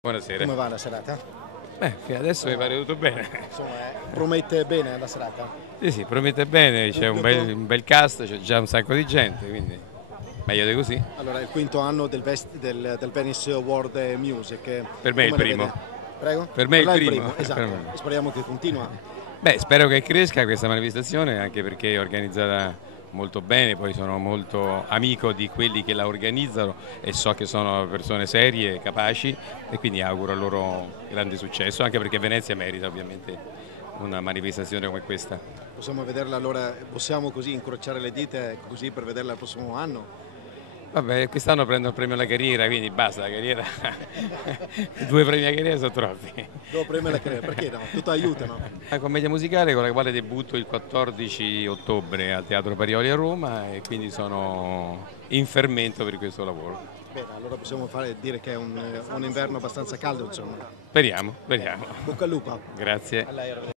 Buonasera. Come va la serata? Fino adesso mi pare tutto bene. Insomma, promette bene la serata? Sì, promette bene, c'è Pubblico? un bel cast, c'è già un sacco di gente, quindi meglio di così. Allora, è il quinto anno del Venice World Music. Per me è il Come la primo. vede? Prego? Per me è il lei è il primo. primo, Per esatto. me. Speriamo che continua. Spero che cresca questa manifestazione, anche perché è organizzata molto bene, poi sono molto amico di quelli che la organizzano e so che sono persone serie, capaci, e quindi auguro loro grande successo, anche perché Venezia merita ovviamente una manifestazione come questa. Possiamo vederla allora, possiamo così incrociare le dita così per vederla il prossimo anno? Vabbè, quest'anno prendo il premio alla carriera, quindi basta, la carriera. Due premi alla carriera sono troppi. Dopo prima la carriera, perché no? Tutto aiutano. Una commedia musicale con la quale debutto il 14 ottobre al Teatro Parioli a Roma e quindi sono in fermento per questo lavoro. Bene, allora possiamo dire che è un inverno abbastanza caldo, insomma. Speriamo, speriamo. Bocca al lupo. Grazie. A lei,